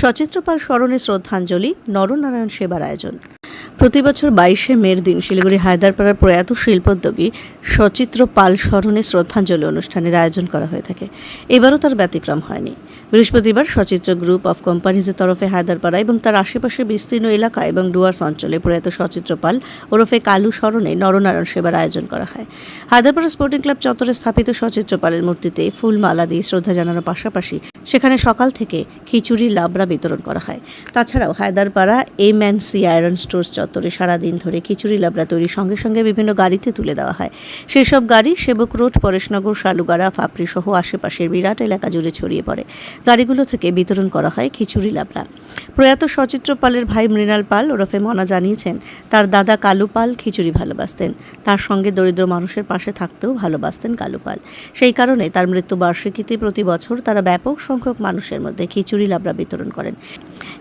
সচিত্রপাল স্মরণে শ্রদ্ধাঞ্জলি নরনারায়ণ সেবার আয়োজন। প্রতি বছর বাইশে মের দিন শিলিগুড়ি হায়দারপাড়ার প্রয়াত শিল্পোদ্যোগী সচিত্র পাল স্মরণে শ্রদ্ধাঞ্জলি অনুষ্ঠানের আয়োজন করা হয়ে থাকে। এবারও তার ব্যতিক্রম হয়নি। বৃহস্পতিবার সচিত্র গ্রুপ অফ কোম্পানিজের তরফে হায়দারপাড়া এবং তার আশেপাশে বিস্তীর্ণ এলাকা এবং ডুয়ার্স অঞ্চলে প্রয়াত সচিত্র পাল ওরফে কালু স্মরণে নরনারায়ণ সেবার আয়োজন করা হয়। হায়দারপাড়া স্পোর্টিং ক্লাব চত্বরে স্থাপিত সচিত্র পালের মূর্তিতে ফুলমালা দিয়ে শ্রদ্ধা জানানোর পাশাপাশি সেখানে সকাল থেকে খিচুড়ি, লাবড়া বিতরণ করা হয়। তাছাড়াও Hyderpara M and C iron stores চত্বরে সারাদিন ধরে খিচুড়ি, লাবড়া তৈরির সঙ্গে সঙ্গে বিভিন্ন গাড়িতে তুলে দেওয়া হয়। সেই সব গাড়ি সেবক রোড, পরেশনগর, শালুগাড়া ফাপড়ি সহ আশেপাশের বিরাট এলাকা জুড়ে ছড়িয়ে পড়ে। গাড়িগুলো থেকে বিতরণ করা হয় খিচুড়ি, লাবড়া। প্রয়াত সচিত্র পালের ভাই মৃণাল পাল ওরফে মনা জানিয়েছেন, তার দাদা কালু পাল খিচুড়ি ভালোবাসতেন। তার সঙ্গে দরিদ্র মানুষের পাশে থাকতেও ভালোবাসতেন কালু পাল। সেই কারণে তার মৃত্যু বার্ষিকীতে প্রতি বছর তারা ব্যাপক সংখ্যক মানুষের মধ্যে খিচুড়ি, লাবড়া বিতরণ করেন।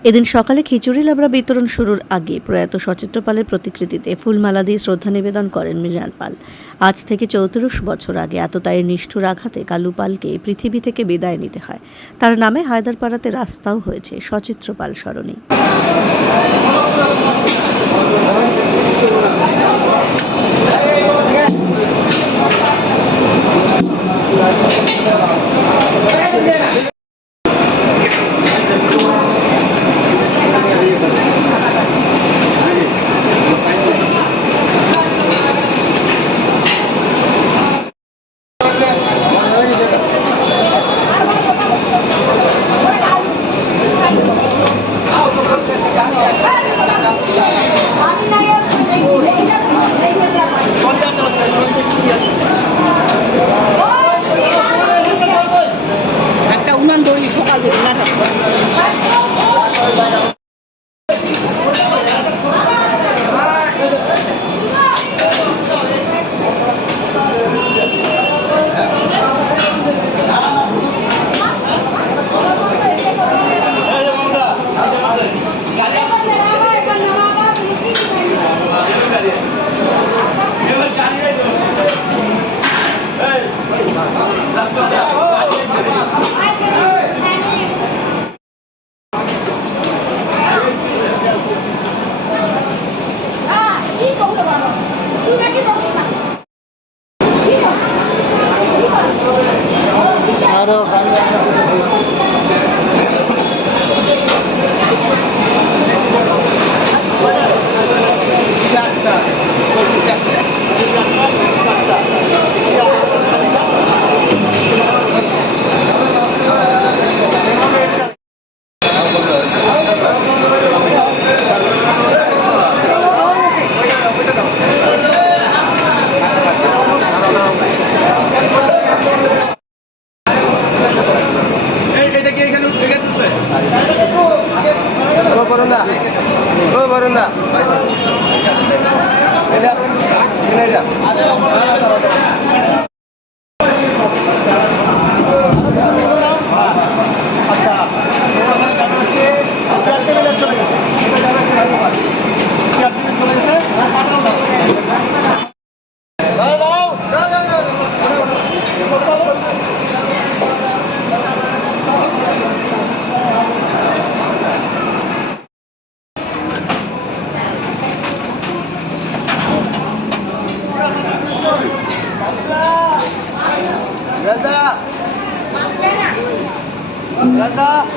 এদিন সকালে খিচুড়ি, লাবড়া বিতরণ শুরুর আগে প্রয়াত সচিত্র পালের প্রতিকৃতিতে ফুলমালা দিয়ে শ্রদ্ধা নিবেদন করেন মৃণাল পাল। আজ থেকে চৌত্রিশ বছর আগে আততায়ীর নিষ্ঠুর আঘাতে কালু পালকে পৃথিবী থেকে বিদায় নিতে হয়। তার নামে হায়দারপাড়াতে রাস্তাও হয়েছে সচিত্র পাল সরণি। এটা বরুণা ও বরুণা এটা এটা। Ganda! Ganda!